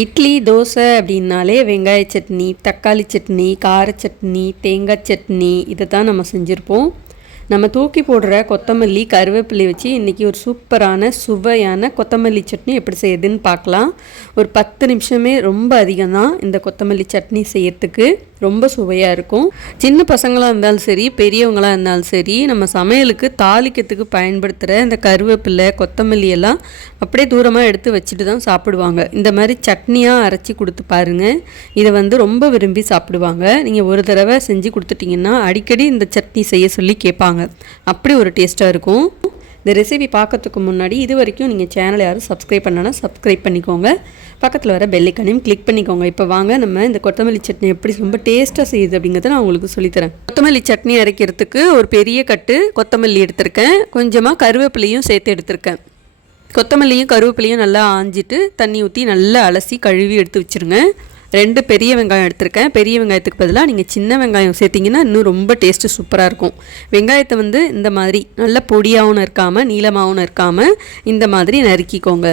இட்லி தோசை அப்படின்னாலே வெங்காய சட்னி தக்காளி சட்னி கார சட்னி தேங்காய் சட்னி இதை தான் நம்ம செஞ்சுருப்போம். நம்ம தூக்கி போடுற கொத்தமல்லி கருவேப்பிலை வச்சு இன்றைக்கி ஒரு சூப்பரான சுவையான கொத்தமல்லி சட்னி எப்படி செய்யுதுன்னு பார்க்கலாம். ஒரு பத்து நிமிஷமே ரொம்ப அதிகம் தான் இந்த கொத்தமல்லி சட்னி செய்யறதுக்கு. ரொம்ப சுவையாக இருக்கும். சின்ன பசங்களாக இருந்தாலும் சரி பெரியவங்களாக இருந்தாலும் சரி நம்ம சமையலுக்கு தாளிக்கிறதுக்கு பயன்படுத்துகிற இந்த கருவேப்பிலை கொத்தமல்லி எல்லாம் அப்படியே தூரமாக எடுத்து வச்சுட்டு தான் சாப்பிடுவாங்க. இந்த மாதிரி சட்னியாக அரைச்சி கொடுத்து பாருங்கள் இதை வந்து ரொம்ப விரும்பி சாப்பிடுவாங்க. நீங்கள் ஒரு தடவை செஞ்சு கொடுத்துட்டிங்கன்னா அடிக்கடி இந்த சட்னி செய்ய சொல்லி கேட்பாங்க. அப்படி ஒரு டேஸ்ட்டாக இருக்கும். இந்த ரெசிபி பார்க்கறதுக்கு முன்னாடி இது வரைக்கும் நீங்கள் சேனல் யாரும் சப்ஸ்கிரைப் பண்ணனா சப்ஸ்கிரைப் பண்ணிக்கோங்க. பக்கத்தில் வர பெல்லைக்கனையும் கிளிக் பண்ணிக்கோங்க. இப்போ வாங்க நம்ம இந்த கொத்தமல்லி சட்னி எப்படி ரொம்ப டேஸ்ட்டாக செய்யுது அப்படிங்கிறத நான் உங்களுக்கு சொல்லித்தரேன். கொத்தமல்லி சட்னி அரைக்கிறதுக்கு ஒரு பெரிய கட்டு கொத்தமல்லி எடுத்திருக்கேன். கொஞ்சமாக கருவேப்பிலையும் சேர்த்து எடுத்திருக்கேன். கொத்தமல்லியும் கருவேப்பிலையும் நல்லா ஆஞ்சிட்டு தண்ணி ஊற்றி நல்லா அலசி கழுவி எடுத்து வச்சுருங்க. ரெண்டு பெரிய வெங்காயம் எடுத்திருக்கேன். பெரிய வெங்காயத்துக்கு பதிலாக நீங்கள் சின்ன வெங்காயம் சேர்த்திங்கன்னா இன்னும் ரொம்ப டேஸ்ட்டு சூப்பராக இருக்கும். வெங்காயத்தை வந்து இந்த மாதிரி நல்ல பொடியாகவும் இருக்காமல் நீளமாகவும் இருக்காமல் இந்த மாதிரி நறுக்கிக்கோங்க.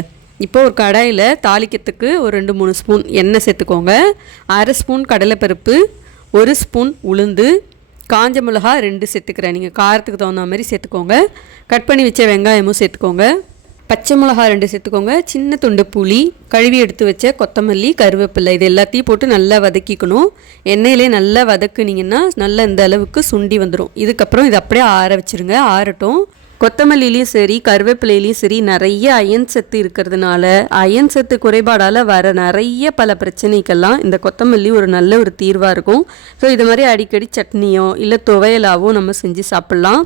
இப்போ ஒரு கடாயில் தாளிக்கிறதுக்கு ஒரு ரெண்டு மூணு ஸ்பூன் எண்ணெய் சேர்த்துக்கோங்க. அரை ஸ்பூன் கடலைப்பருப்பு ஒரு ஸ்பூன் உளுந்து காஞ்ச மிளகா ரெண்டு சேர்த்துக்கிறேன். நீங்கள் காரத்துக்கு தகுந்த மாதிரி சேர்த்துக்கோங்க. கட் பண்ணி வச்ச வெங்காயமும் சேர்த்துக்கோங்க. பச்சை மிளகா ரெண்டு சேர்த்துக்கோங்க. சின்ன துண்டு புளி கழுவி எடுத்து வச்ச கொத்தமல்லி கருவேப்பிலை இது எல்லாத்தையும் போட்டு நல்லா வதக்கிக்கணும். எண்ணெயிலே நல்லா வதக்குனிங்கன்னா நல்லா இந்த அளவுக்கு சுண்டி வந்துடும் இதுக்கப்புறம் இது அப்படியே ஆற வச்சுருங்க. ஆறட்டும். கொத்தமல்லிலையும் சரி கருவேப்பிலையிலையும் சரி நிறைய அயன் சத்து இருக்கிறதுனால அயன் சத்து குறைபாடால் வர நிறைய பல பிரச்சனைக்கெல்லாம் இந்த கொத்தமல்லி ஒரு நல்ல ஒரு தீர்வாக இருக்கும். ஸோ இது மாதிரி அடிக்கடி சட்னியோ இல்லை துவையலாவோ நம்ம செஞ்சு சாப்பிட்லாம்.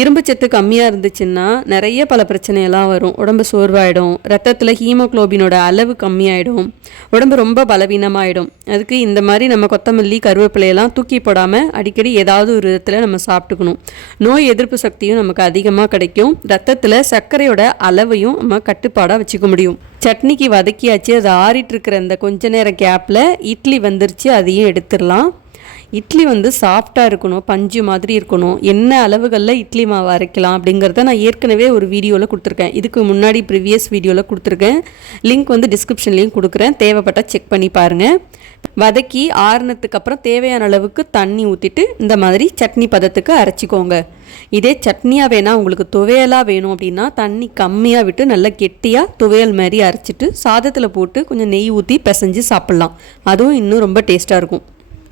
இரும்பு சத்து கம்மியாக இருந்துச்சுன்னா நிறைய பல பிரச்சனையெல்லாம் வரும். உடம்பு சோர்வாயிடும். ரத்தத்தில் ஹீமோக்ளோபினோட அளவு கம்மியாயிடும். உடம்பு ரொம்ப பலவீனமாயிடும். அதுக்கு இந்த மாதிரி நம்ம கொத்தமல்லி கருவேப்பிலையெல்லாம் தூக்கி போடாமல் அடிக்கடி ஏதாவது ஒரு விதத்தில் நம்ம சாப்பிட்டுக்கணும். நோய் எதிர்ப்பு சக்தியும் நமக்கு அதிகமாக கிடைக்கும். ரத்தத்தில் சர்க்கரையோட அளவையும் நம்ம கட்டுப்பாடாக வச்சுக்க முடியும். சட்னிக்கு வதக்கியாச்சு அது ஆறிட்டு இருக்கிற அந்த கொஞ்ச நேரம் கேப்பில் இட்லி வந்துருச்சு அதையும் எடுத்துடலாம். இட்லி வந்து சாஃப்டாக இருக்கணும் பஞ்சு மாதிரி இருக்கணும். என்ன அளவுகளில் இட்லி மாவு அரைக்கலாம் அப்படிங்கிறத நான் ஏற்கனவே ஒரு வீடியோவில் கொடுத்துருக்கேன். இதுக்கு முன்னாடி ப்ரீவியஸ் வீடியோவில் கொடுத்துருக்கேன். லிங்க் வந்து டிஸ்கிரிப்ஷன்லேயும் கொடுக்குறேன். தேவைப்பட்டால் செக் பண்ணி பாருங்கள் வதக்கி ஆறுனத்துக்கு அப்புறம் தேவையான அளவுக்கு தண்ணி ஊற்றிட்டு இந்த மாதிரி சட்னி பதத்துக்கு அரைச்சிக்கோங்க. இதே சட்னியாக வேணால் உங்களுக்கு துவையலாக வேணும் அப்படின்னா தண்ணி கம்மியாக விட்டு நல்லா கெட்டியாக துவையல் மாதிரி அரைச்சிட்டு சாதத்தில் போட்டு கொஞ்சம் நெய் ஊற்றி பிசைஞ்சு சாப்பிட்லாம். அதுவும் இன்னும் ரொம்ப டேஸ்ட்டாக இருக்கும்.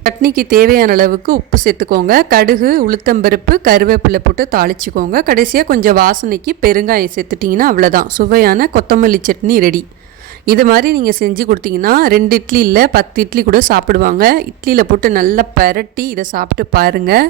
சட்னிக்கு தேவையான அளவுக்கு உப்பு சேர்த்துக்கோங்க. கடுகு உளுத்தம்பருப்பு கருவேப்பிலை போட்டு தாளிச்சிக்கோங்க. கடைசியாக கொஞ்சம் வாசனைக்கு பெருங்காயம் சேர்த்துட்டிங்கன்னா அவ்வளோதான் சுவையான கொத்தமல்லி சட்னி ரெடி. இது மாதிரி நீங்கள் செஞ்சு கொடுத்தீங்கன்னா ரெண்டு இட்லி இல்லை பத்து இட்லி கூட சாப்பிடுவாங்க. இட்லியில் போட்டு நல்லா பரட்டி இதை சாப்பிட்டு பாருங்கள்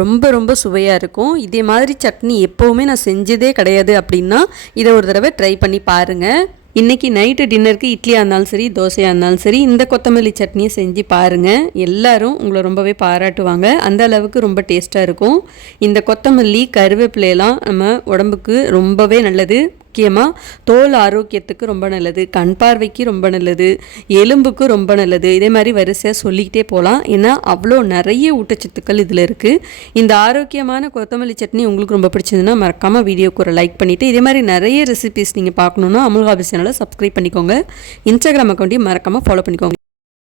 ரொம்ப ரொம்ப சுவையாக இருக்கும். இதே மாதிரி சட்னி எப்போவுமே நான் செஞ்சதே கிடையாது அப்படின்னா இதை ஒரு தடவை ட்ரை பண்ணி பாருங்கள் இன்றைக்கி நைட்டு டின்னருக்கு இட்லியாக இருந்தாலும் சரி தோசையாக இருந்தாலும் சரி இந்த கொத்தமல்லி சட்னியை செஞ்சு பாருங்கள் எல்லோரும் உங்களை ரொம்பவே பாராட்டுவாங்க. அந்த அளவுக்கு ரொம்ப டேஸ்ட்டாக இருக்கும். இந்த கொத்தமல்லி கருவேப்பிலையெல்லாம் நம்ம உடம்புக்கு ரொம்பவே நல்லது. முக்கியமாக தோல் ஆரோக்கியத்துக்கு ரொம்ப நல்லது கண் பார்வைக்கு ரொம்ப நல்லது எலும்புக்கு ரொம்ப நல்லது இதே மாதிரி வரிசையாக சொல்லிக்கிட்டே போகலாம் ஏன்னா அவ்வளோ நிறைய ஊட்டச்சத்துக்கள் இதில் இருக்குது இந்த ஆரோக்கியமான கொத்தமல்லி சட்னி உங்களுக்கு ரொம்ப பிடிச்சதுன்னா மறக்காமல் வீடியோக்கு ஒரு லைக் பண்ணிவிட்டு இதே மாதிரி நிறைய ரெசிபிஸ் நீங்கள் பார்க்கணுன்னா அமுல் ஹாபிஸ் சேனலை சப்ஸ்கிரைப் பண்ணிக்கோங்க. இன்ஸ்டாகிராம் அக்கௌண்ட்டையும் மறக்காமல் ஃபாலோ பண்ணிக்கோங்க.